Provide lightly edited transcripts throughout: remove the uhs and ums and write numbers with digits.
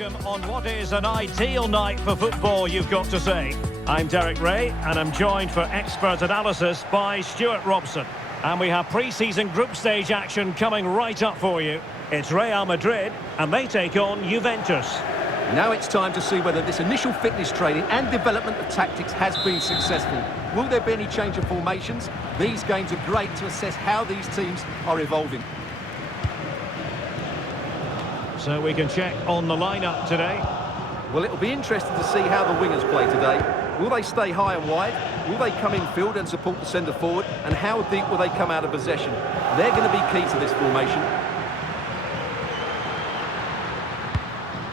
welcome on what is an ideal night for football, you've got to say. I'm Derek Ray, and I'm joined for expert analysis by Stuart Robson. And we have pre-season group stage action coming right up for you. It's Real Madrid, and they take on Juventus. Now it's time to see whether this initial fitness training and development of tactics has been successful. Will there be any change of formations? These games are great to assess how these teams are evolving. So we can check on the lineup today. Well, it'll be interesting to see how the wingers play today. Will they stay high and wide? Will they come in field and support the centre forward? And how deep will they come out of possession? They're going to be key to this formation.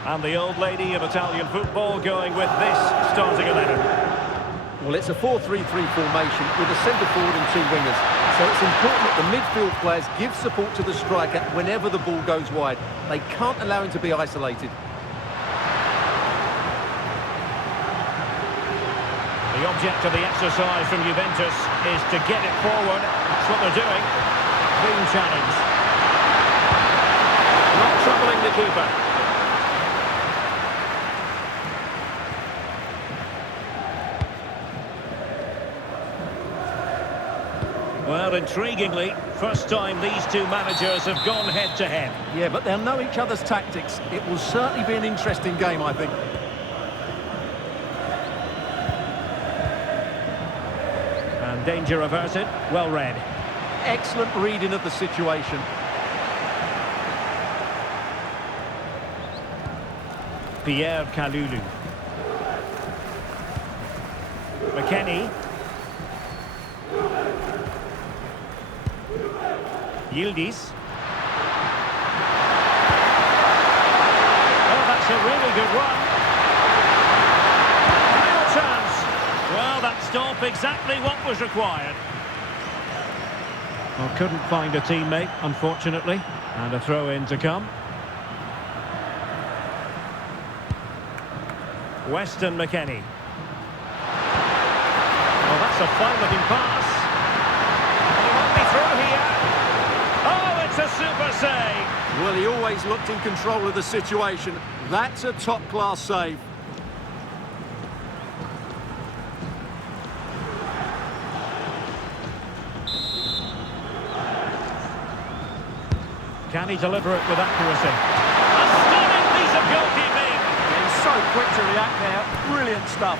And the old lady of Italian football going with this starting 11. Well, it's a 4-3-3 formation with a centre forward and two wingers. So it's important that the midfield players give support to the striker whenever the ball goes wide. They can't allow him to be isolated. The object of the exercise from Juventus is to get it forward. That's what they're doing. Clean challenge. Not troubling the keeper. Well, intriguingly, first time these two managers have gone head-to-head. Yeah, but they'll know each other's tactics. It will certainly be an interesting game, I think. And danger averted, well read. Excellent reading of the situation. Pierre Kalulu. McKennie. Yildiz. Oh, that's a really good run. Real chance. Well, that stop exactly what was required. Well, couldn't find a teammate, unfortunately. And a throw-in to come. Weston McKennie. Well, that's a fine-looking pass. He won't be through here. Oh, it's a super save. Well, he always looked in control of the situation. That's a top-class save. Can he deliver it with accuracy? A stunning piece of goalkeeping. He's so quick to react there. Brilliant stuff.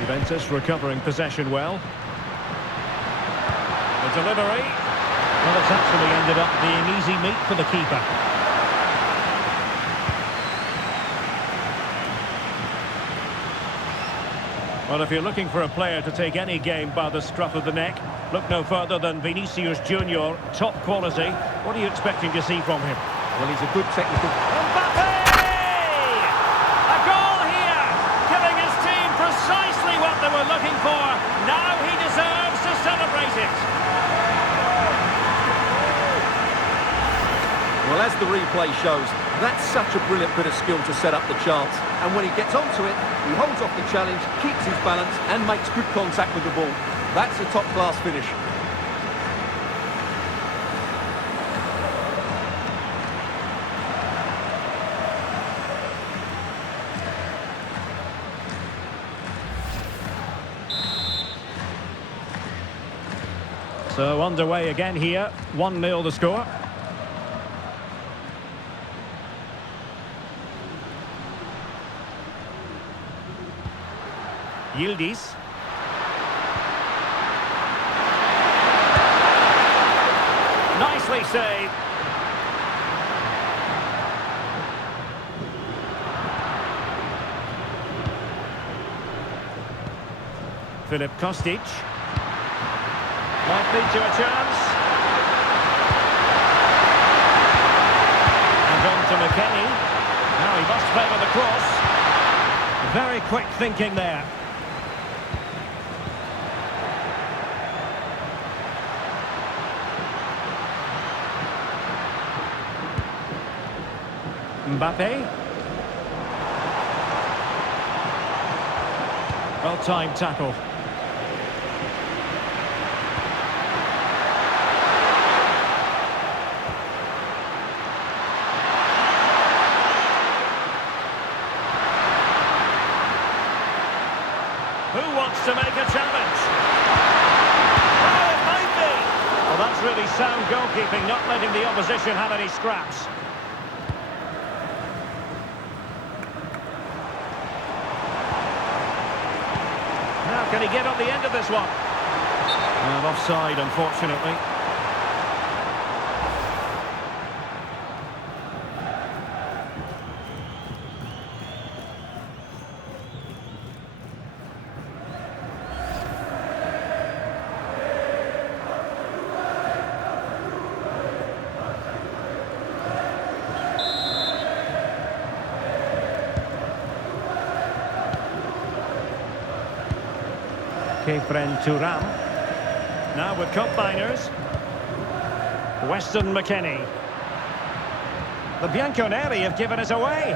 Juventus recovering possession well. The delivery. Well, it's actually ended up being easy meat for the keeper. Well, if you're looking for a player to take any game by the scruff of the neck, look no further than Vinicius Junior, top quality. What are you expecting to see from him? Well, he's a good technical... Mbappe! A goal here! Giving his team precisely what they were looking for. Now he deserves to celebrate it. Well, as the replay shows, that's such a brilliant bit of skill to set up the chance. And when he gets onto it, he holds off the challenge, keeps his balance, and makes good contact with the ball. That's a top-class finish. So underway again here, 1-0 the score. Yildiz. Nicely saved. Filip Kostic. Might lead to a chance. And on to McKennie. Now he must favour the cross. Very quick thinking there. Mbappe. Well-timed tackle. Who wants to make a challenge? Oh, it might be! Well, that's really sound goalkeeping, not letting the opposition have any scraps. Now, can he get on the end of this one? And offside, unfortunately. Kefren Turam. Now with combiners. Weston McKennie. The Bianconeri have given us away.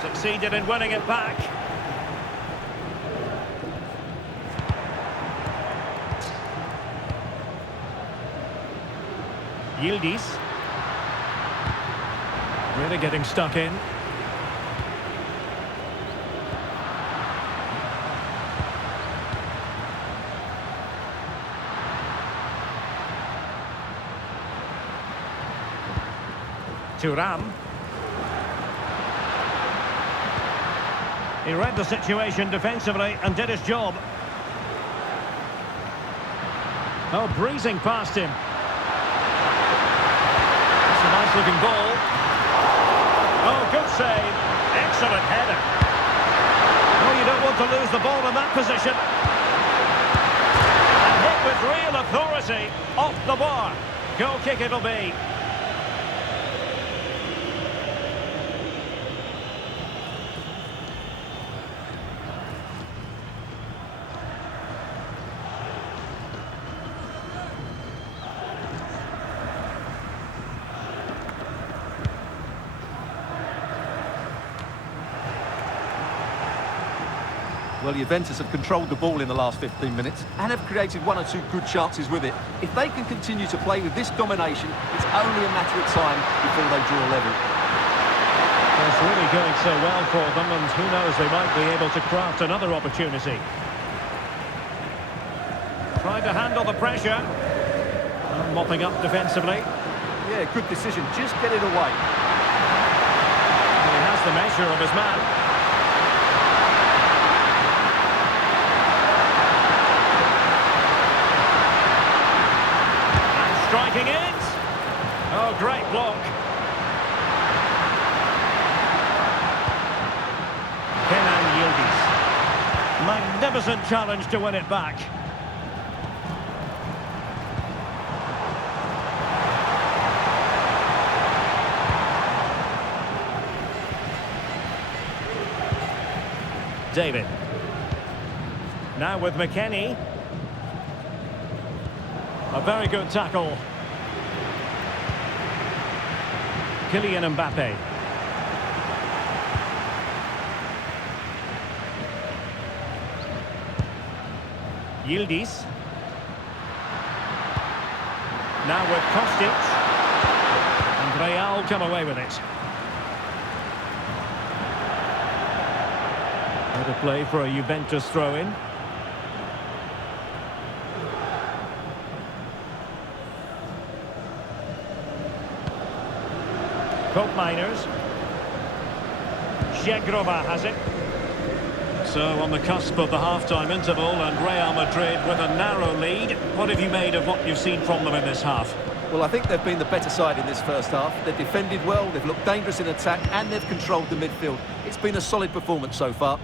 Succeeded in winning it back. Yildiz. Really getting stuck in. Thuram. He read the situation defensively and did his job. Oh, breezing past him. It's a nice looking ball. Oh, good save. Excellent header. Oh, you don't want to lose the ball in that position. And hit with real authority off the bar. Goal kick it'll be. Well, Juventus have controlled the ball in the last 15 minutes and have created one or two good chances with it. If they can continue to play with this domination, it's only a matter of time before they draw level. It's really going so well for them, and who knows, they might be able to craft another opportunity. Trying to handle the pressure. Mopping up defensively. Yeah, good decision. Just get it away. He has the measure of his man. Striking it. Oh, great block. Kenan Yildiz. Magnificent challenge to win it back. David. Now with McKennie. A very good tackle. Kylian Mbappe. Yildiz. Now with Kostic. And Real come away with it. What a play for a Juventus throw-in. Cope Miners. Zegrova has it. So on the cusp of the half-time interval, and Real Madrid with a narrow lead. What have you made of what you've seen from them in this half? Well, I think they've been the better side in this first half. They've defended well, they've looked dangerous in attack, and they've controlled the midfield. It's been a solid performance so far.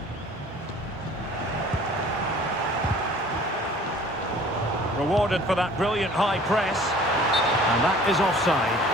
Rewarded for that brilliant high press. And that is offside.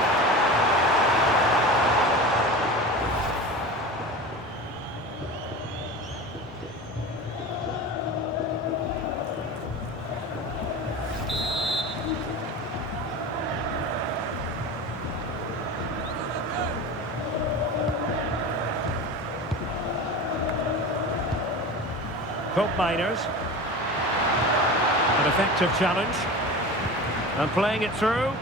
Hope Miners. An effective challenge. And playing it through.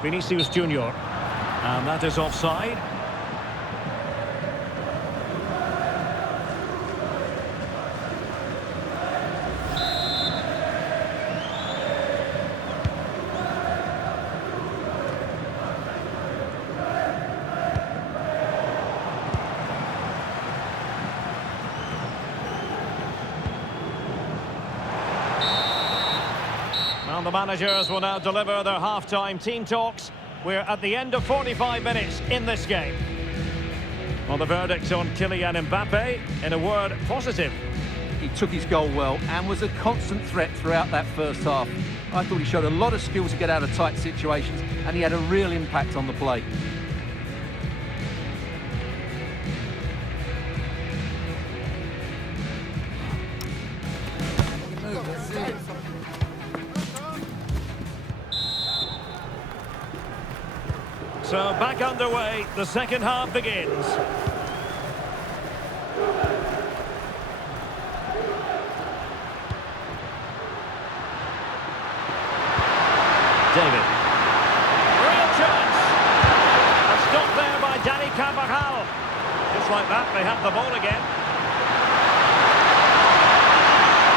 Vinicius Junior. And that is offside. And the managers will now deliver their half-time team talks. We're at the end of 45 minutes in this game. Well, the verdict on Kylian Mbappe, in a word, positive. He took his goal well and was a constant threat throughout that first half. I thought he showed a lot of skill to get out of tight situations, and he had a real impact on the play. So back underway, the second half begins. David. Real chance. A stop there by Dani Carvajal. Just like that, they have the ball again.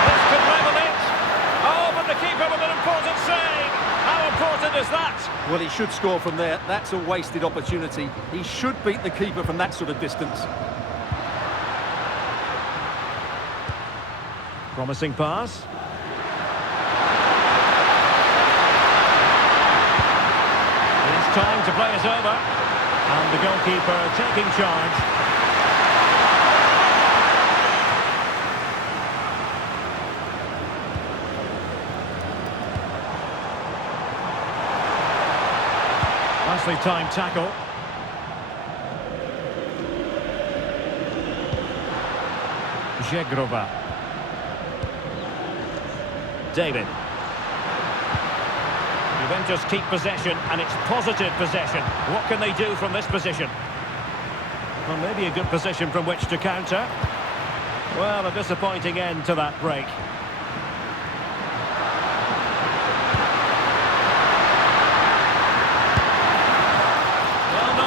This could level it. Oh, but the keeper with an important save. How important is that? Well, he should score from there. That's a wasted opportunity. He should beat the keeper from that sort of distance. Promising pass. It's time to play it over. And the goalkeeper taking charge. Nicely timed tackle. Zegrova. David. Juventus keep possession, and it's positive possession. What can they do from this position? Well, maybe a good position from which to counter. Well, a disappointing end to that break.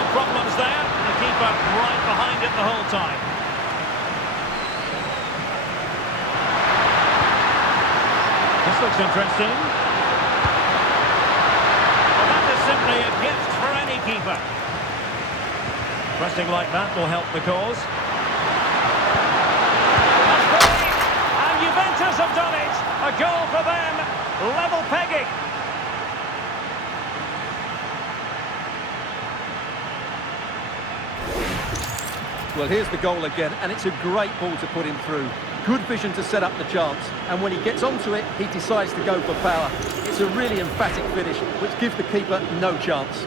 Problems there, the keeper right behind it the whole time. This looks interesting. Well, that is simply a gift for any keeper. Pressing like that will help the cause. That's great! And Juventus have done it! A goal for them, level pegging. Well, here's the goal again, and it's a great ball to put him through. Good vision to set up the chance, and when he gets onto it, he decides to go for power. It's a really emphatic finish, which gives the keeper no chance.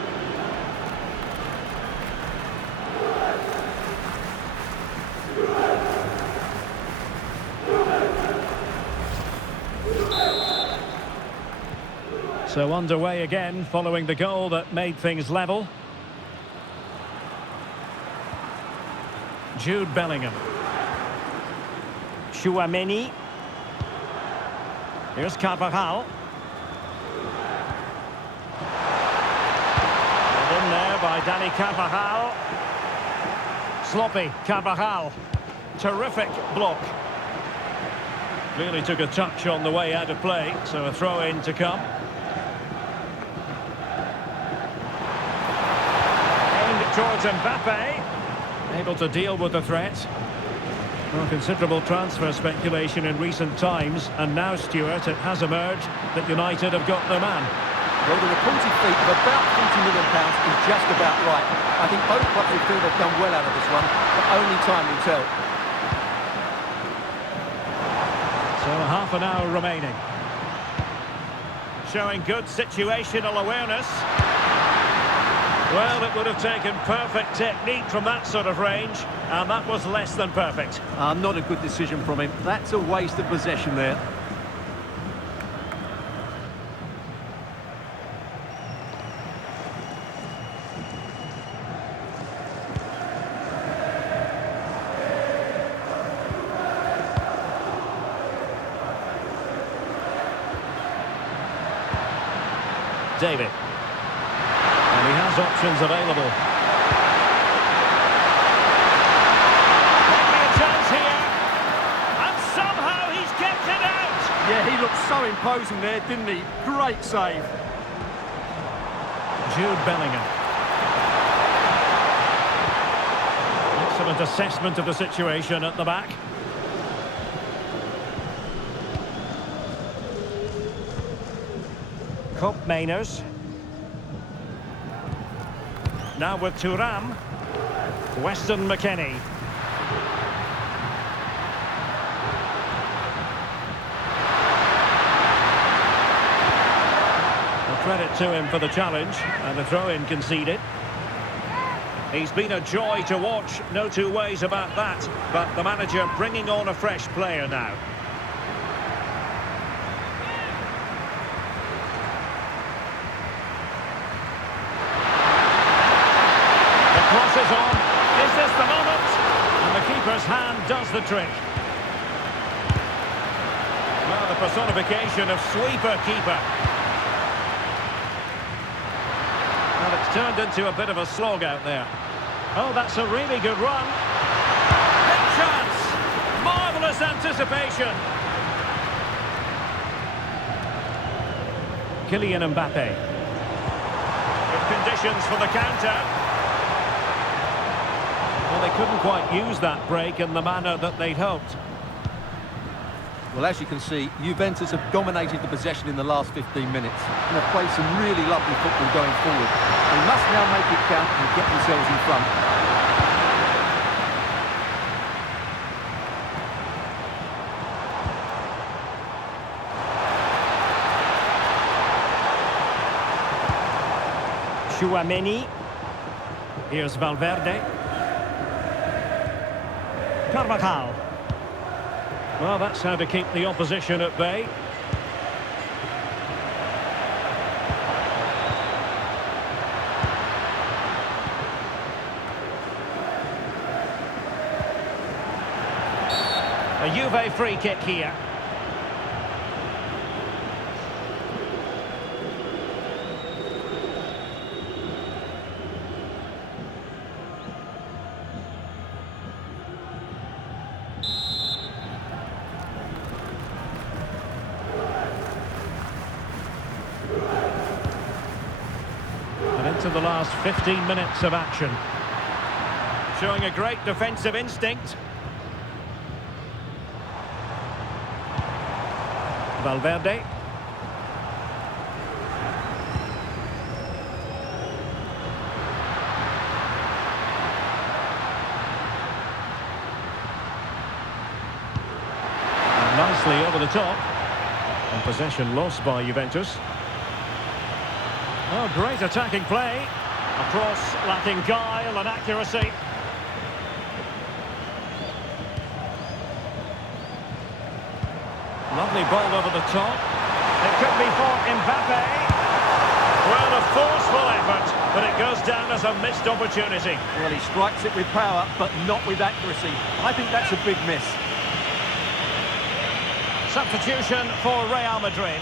So underway again, following the goal that made things level. Jude Bellingham. Tchouaméni. Here's Carvajal. And in there by Dani Carvajal. Sloppy Carvajal. Terrific block. Clearly took a touch on the way out of play, so a throw-in to come. Aimed towards Mbappe. Able to deal with the threat. Well, considerable transfer speculation in recent times, and now, Stuart, it has emerged that United have got their man. Well, the reported fee of about £40 million is just about right. I think both clubs will feel they've done well out of this one, but only time will tell. So half an hour remaining. Showing good situational awareness. Well, it would have taken perfect technique from that sort of range, and that was less than perfect. Not a good decision from him. That's a waste of possession there. David. And he has options available. Maybe a chance here. And somehow he's kept it out. Yeah, he looked so imposing there, didn't he? Great save. Jude Bellingham. Excellent assessment of the situation at the back. Koopmeiners. Now with Thuram. Weston McKennie. Credit to him for the challenge, and the throw-in conceded. He's been a joy to watch, no two ways about that, but the manager bringing on a fresh player now. The cross is on. Is this the moment? And the keeper's hand does the trick. Well, the personification of sweeper-keeper. Well, it's turned into a bit of a slog out there. Oh, that's a really good run. Big chance! Marvellous anticipation. Kylian Mbappe. Good conditions for the counter. Well, they couldn't quite use that break in the manner that they'd hoped. Well, as you can see, Juventus have dominated the possession in the last 15 minutes and have played some really lovely football going forward. They must now make it count and get themselves in front. Tchouaméni. Here's Valverde. Carvajal. Well, that's how to keep the opposition at bay. A Juve free kick here. To the last 15 minutes of action. Showing a great defensive instinct. Valverde. And nicely over the top. And possession lost by Juventus. Oh, great attacking play. A cross lacking guile and accuracy. Lovely ball over the top. It could be for Mbappe. Well, a forceful effort, but it goes down as a missed opportunity. Well, he strikes it with power, but not with accuracy. I think that's a big miss. Substitution for Real Madrid.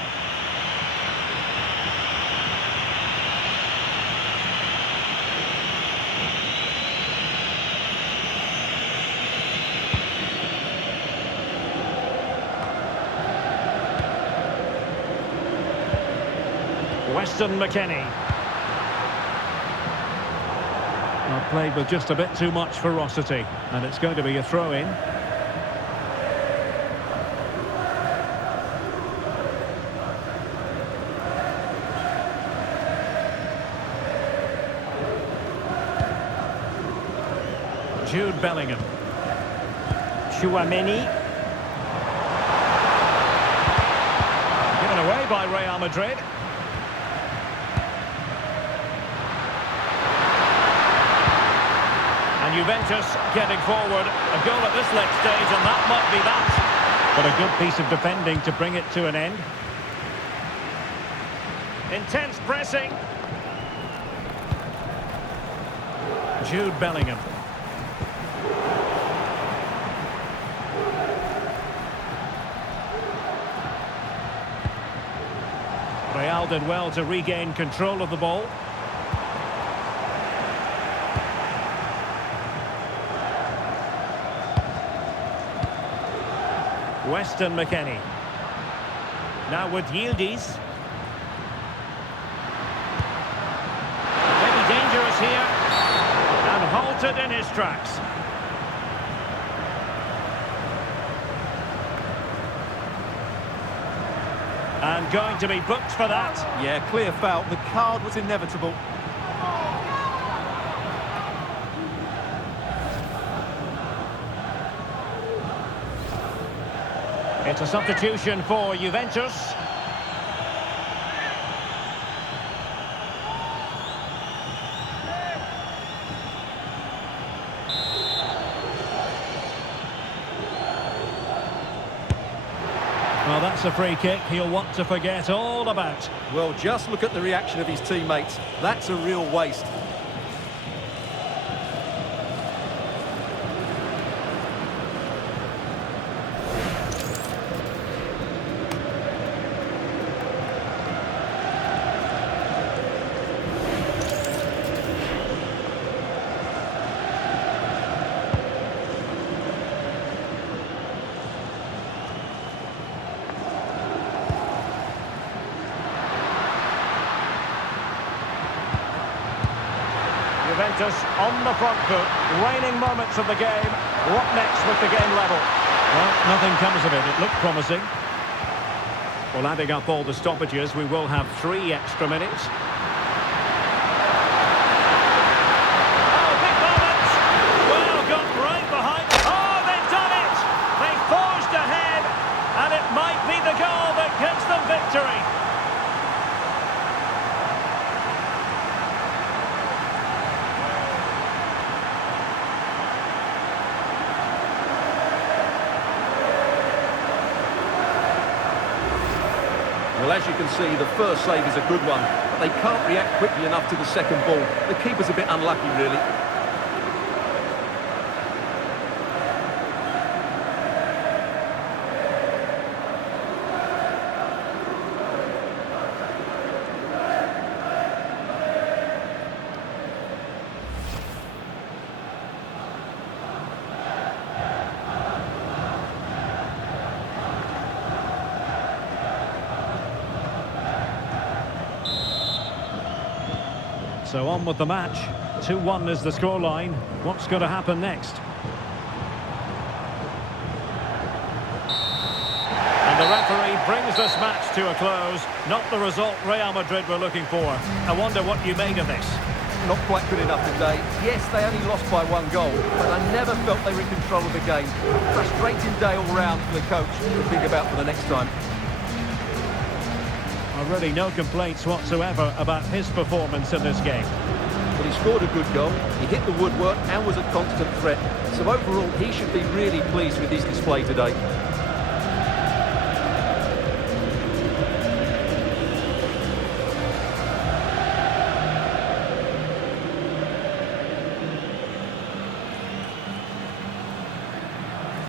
Weston McKennie. Well, played with just a bit too much ferocity, and it's going to be a throw-in. Jude Bellingham. Tchouaméni. Given away by Real Madrid. And Juventus getting forward. A goal at this late stage, and that might be that. But a good piece of defending to bring it to an end. Intense pressing. Jude Bellingham. Real did well to regain control of the ball. Weston McKennie. Now with Yildiz. Maybe dangerous here. And halted in his tracks. And going to be booked for that. Yeah, clear foul. The card was inevitable. It's a substitution for Juventus. Well, that's a free kick he'll want to forget all about. Well, just look at the reaction of his teammates. That's a real waste. Juventus on the front foot, waning moments of the game. What next with the game level? Well, nothing comes of it. It looked promising. Well, adding up all the stoppages, we will have 3 extra minutes. Oh, big moment! Well, got right behind. Oh, they've done it! They forged ahead, and it might be the goal that gives them victory. Well, as you can see, the first save is a good one, but they can't react quickly enough to the second ball. The keeper's a bit unlucky, really. So on with the match. 2-1 is the scoreline. What's going to happen next? And the referee brings this match to a close. Not the result Real Madrid were looking for. I wonder what you made of this. Not quite good enough today. Yes, they only lost by 1 goal, but I never felt they were in control of the game. Frustrating day all round for the coach to think about for the next time. Really no complaints whatsoever about his performance in this game. But he scored a good goal, he hit the woodwork and was a constant threat. So overall, he should be really pleased with his display today.